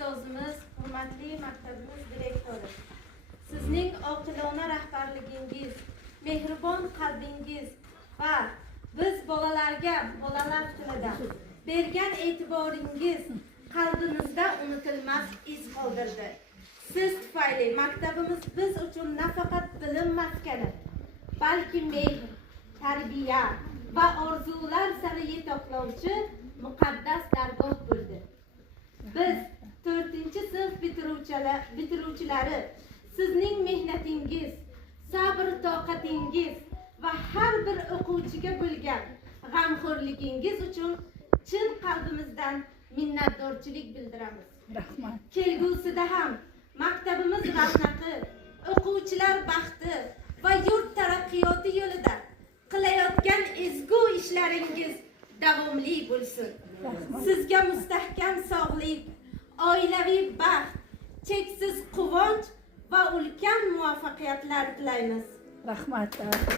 ustozimiz, hurmatli maktabimiz direktori. Sizning oqilona rahbarligingiz, mehribon qalbingiz va biz bolalarga bolalar tilida bergan e'tiboringiz qalbimizda unutilmas iz qoldirdi. Siz tufayli maktabimiz biz uchun nafaqat bilim maskani, balki mehr, tarbiya va orzular sari yetaklovchi muqaddas dargoh bo'ldi. Biz 4-sinf bitiruvchilari sizning mehnatingiz, sabr toqatingiz va har bir o'quvchiga bo'lgan g'amxo'rligingiz uchun chin qalbimizdan minnatdorchilik bildiramiz. Rahmat. Kelgusida ham maktabimiz ravnaqi, o'quvchilar baxti va yurt taraqqiyoti yo'lida qilayotgan ezgu ishlaringiz davomli bo'lsin. Sizga mustahkam sog'lik, oilaviy baxt, cheksiz quvonch va ulkan muvaffaqiyatlar tilaymiz. Rahmat.